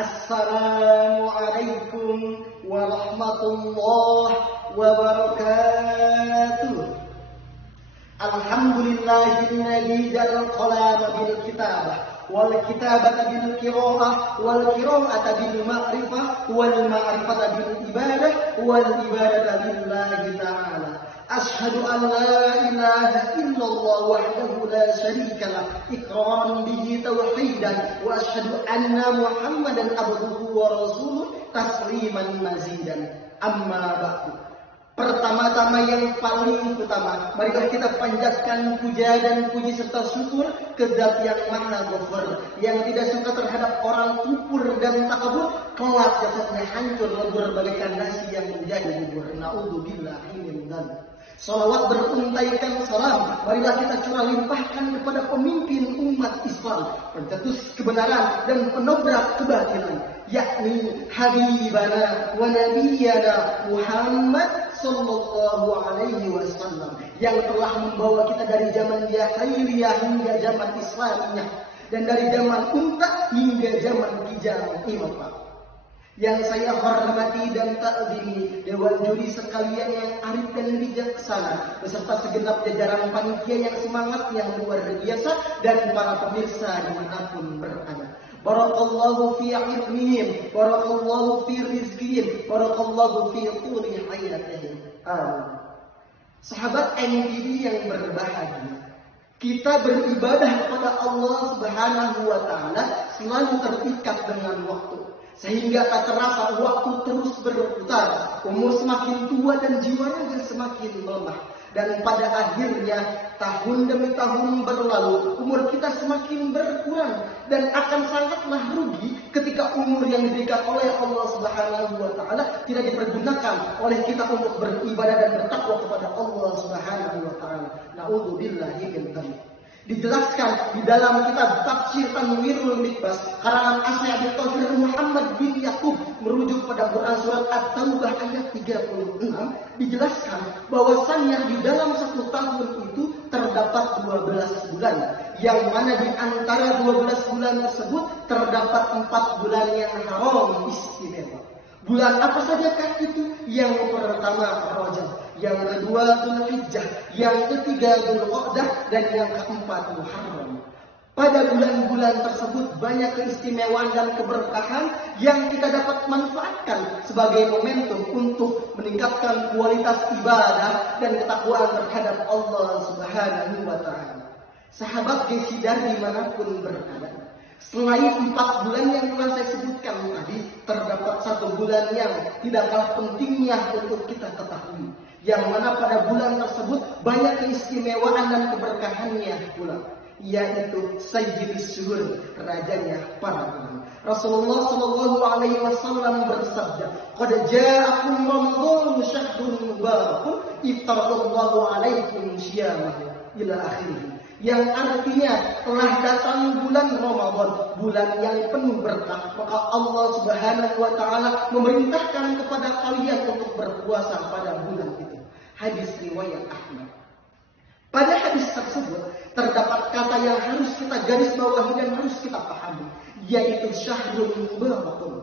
Assalamualaikum warahmatullahi wabarakatuh. Alhamdulillahilladzi jalal qalama bil kitabah wal kitabata bil qiraah wal qiraata bil ma'rifah wal ma'rifata bil ibadah wal ibadata billahi ta'ala. Ashhadu an la ilaha illallah wahdahu la syarika lah iqraran bihi tauhidan wa ashhadu anna Muhammadan abduhu wa rasuluh tasliman mazidan. Amma ba'du. Pertama-tama yang paling utama, marilah kita panjatkan puja dan puji serta syukur ke Zat yang Maha Ghafur, yang tidak suka terhadap orang kufur dan takabur, kelak jasadnya hancur lebur bagaikan nasi yang menjadi bubur. Na'udzubillahi min dzalik. Salawat beruntaikan salam, marilah kita curah limpahkan kepada pemimpin umat Islam, pencetus kebenaran dan penobrak kebatilan, yakni Habibana wa Nabiyyana Muhammad sallallahu alaihi wasallam, yang telah membawa kita dari zaman jahiliyah hingga zaman Islamiyah, dan dari zaman unta hingga zaman kijang imam. Yang saya hormati dan ta'zimi Dewan Juri sekalian yang arif dan bijaksana, beserta segenap jajaran panitia yang semangat yang luar biasa, dan para pemirsa dimanapun berada. Barakallahu fi ilmihim, barakallahu fi rizqihim, barakallahu fi tuli hayatihim. Amin. Sahabat MTV yang berbahagia, kita beribadah kepada Allah Subhanahu wa taala selalu terikat dengan waktu, sehingga tak terasa waktu terus berputar. Umur semakin tua dan jiwanya semakin melemah. Dan pada akhirnya tahun demi tahun berlalu, umur kita semakin berkurang, dan akan sangatlah rugi ketika umur yang diberikan oleh Allah Subhanahu wa taala tidak dipergunakan oleh kita untuk beribadah dan bertakwa kepada Allah Subhanahu wa taala. Na'udzubillahi min dzalik. Dijelaskan di dalam kitab Tafsir Tanwirul Mikbas karangan Asy Abdul Qadir Muhammad bin Yakub, merujuk pada Quran surat At-Taubah ayat 36, dijelaskan bahwasannya di dalam satu tahun itu terdapat 12 bulan, yang mana di antara 12 bulan tersebut terdapat 4 bulan yang haram istimewa. Bulan apa sajakah itu? Yang pertama Rajab, yang kedua Dzulhijjah, yang ketiga Dzulqa'dah, dan yang keempat Muharram. Pada bulan-bulan tersebut banyak keistimewaan dan keberkahan yang kita dapat manfaatkan sebagai momentum untuk meningkatkan kualitas ibadah dan ketakwaan terhadap Allah Subhanahu wa taala. Sahabat Gesidar dimanapun berada, selain 4 bulan yang telah saya sebutkan tadi, terdapat 1 bulan yang tidak kalah pentingnya untuk kita ketahui, yang mana pada bulan tersebut banyak keistimewaan dan keberkahannya pula, yaitu Sayyidus Syuhur, rajanya para bulan. Rasulullah sallallahu alaihi wasallam bersabda, "Qad ja'akum Ramadan syahrun mubarakun, iftaradallahu alaikum syiyamahu," ila akhirih. Yang artinya telah datang bulan Ramadan, bulan yang penuh berkah, maka Allah Subhanahu wa taala memerintahkan kepada kalian untuk berpuasa pada bulan itu. Hadis riwayat Ahmad. Pada hadis tersebut terdapat kata yang harus kita garis bawahi dan harus kita pahami, yaitu syahrul mubarakun,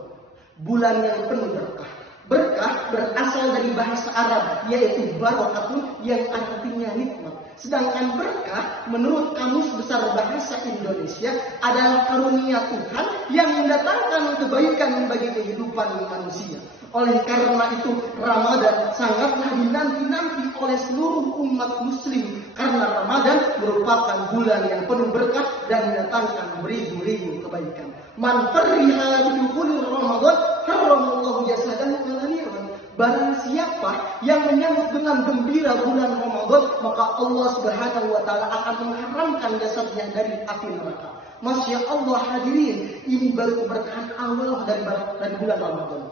bulan yang penuh berkah. Berkah berasal dari bahasa Arab, yaitu barakatun, yang artinya nikmat. Sedangkan berkah menurut Kamus Besar Bahasa Indonesia adalah karunia Tuhan yang mendatangkan kebaikan bagi kehidupan manusia. Oleh karena itu Ramadan sangatlah dinanti-nanti oleh seluruh umat muslim, karena Ramadan merupakan bulan yang penuh berkah dan mendatangkan beribu-ribu kebaikan. Man fariha bidukhuli Ramadan haramallahu jasadahu ala niran. Barang siapa yang menyambut dengan gembira bulan Ramadan, maka Allah Subhanahu wa taala akan mengharamkan jasadnya dari api neraka. Masya Allah hadirin, ini baru keberkahan awal dari bulan Ramadan.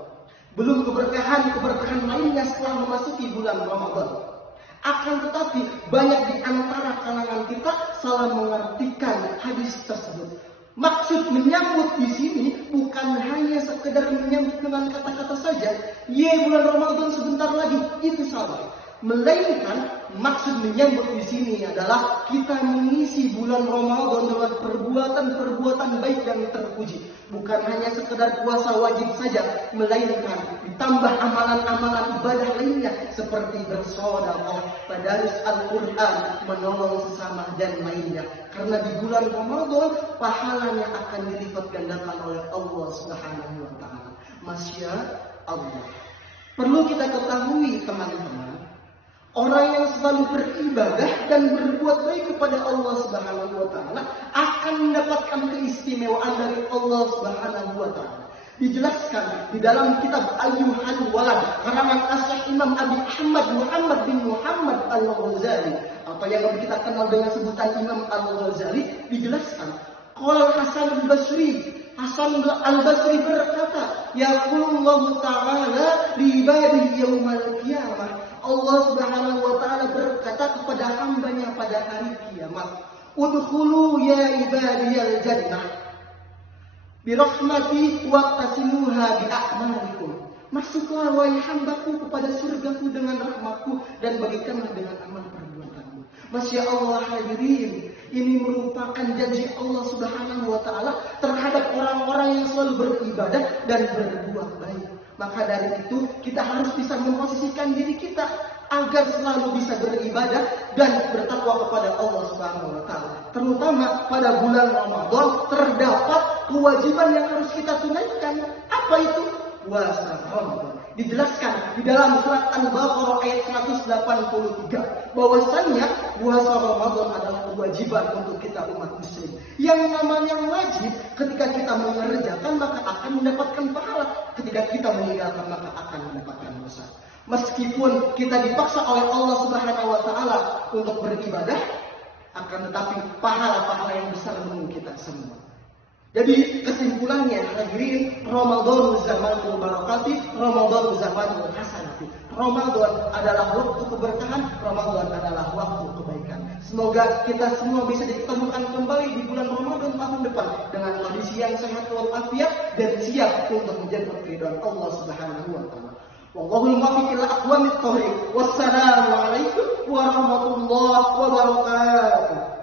Belum keberkahan lainnya setelah memasuki bulan Ramadan. Akan tetapi banyak di antara kalangan kita salah mengartikan hadis tersebut. Maksud menyambut di sini bukan hanya sekedar menyambut dengan kata-kata saja, "Ye, bulan Ramadan sebentar lagi," itu salah. Melainkan maksud menyambut di sini adalah kita mengisi bulan Ramadan dengan perbuatan-perbuatan baik yang terpuji. Bukan hanya sekedar puasa wajib saja, melainkan ditambah amalan-amalan ibadah lainnya seperti bersedekah, tadarus Al-Quran, menolong sesama dan lainnya. Karena di bulan Ramadan pahalanya akan dilipat gandakan oleh Allah Subhanahu wa taala. Masya Allah. Perlu kita ketahui teman-teman, orang yang selalu beribadah dan berbuat baik kepada Allah Subhanahu wa taala akan mendapatkan keistimewaan dari Allah Subhanahu wa taala. Dijelaskan di dalam kitab Ayyuhal Walad karangan As-Syaikh Imam Abi Ahmad Muhammad bin Muhammad Al-Ghazali, atau yang kita kenal dengan sebutan Imam Al-Ghazali, dijelaskan qala Hasan al-Basri, Hasan al-Basri berkata, yaqulullahu ta'ala li ibadihi yaumal qiyamah, Allah Subhanahu wa taala berkata kepada hambanya pada hari kiamat, udkhulu ya ibadiyal jannah bi rahmati waqtasimuha bi a'malikum. Masuklah wahai hambaku kepada surgaku dengan rahmatku dan bagikanlah dengan amal perbuatanmu. Masya Allah hadirin, ini merupakan janji Allah Subhanahu wa taala terhadap orang-orang yang selalu beribadah dan berbuat baik. Maka dari itu kita harus bisa memposisikan diri kita agar selalu bisa beribadah dan bertakwa kepada Allah Subhanahu wa taala. Terutama pada bulan Ramadan terdapat kewajiban yang harus kita tunaikan. Apa itu? Puasa Ramadan. Dijelaskan di dalam surat Al-Baqarah ayat 183 bahwasanya puasa Ramadan adalah kewajiban untuk kita umat muslim. Yang namanya wajib, ketika kita mengerjakan maka akan mendapatkan pahala, ketika kita meninggalkan maka akan mendapatkan dosa. Meskipun kita dipaksa oleh Allah Subhanahu wa taala untuk beribadah, akan tetapi pahala-pahala yang besar menunggu kita semua. Jadi kesimpulannya hadirin, Ramadan zamanul barakati, Ramadan zamanul hasanati. Ramadan adalah waktu keberkahan, Ramadan adalah waktu kebaikan. Semoga kita semua bisa ditemukan kembali di bulan Ramadan tahun depan dengan kondisi yang sehat walafiat dan siap untuk menjemput ridha Allah Subhanahu wa taala. Wallahul muwaffiq ila aqwamit thoriq. Wassalamu alaikum warahmatullahi wabarakatuh.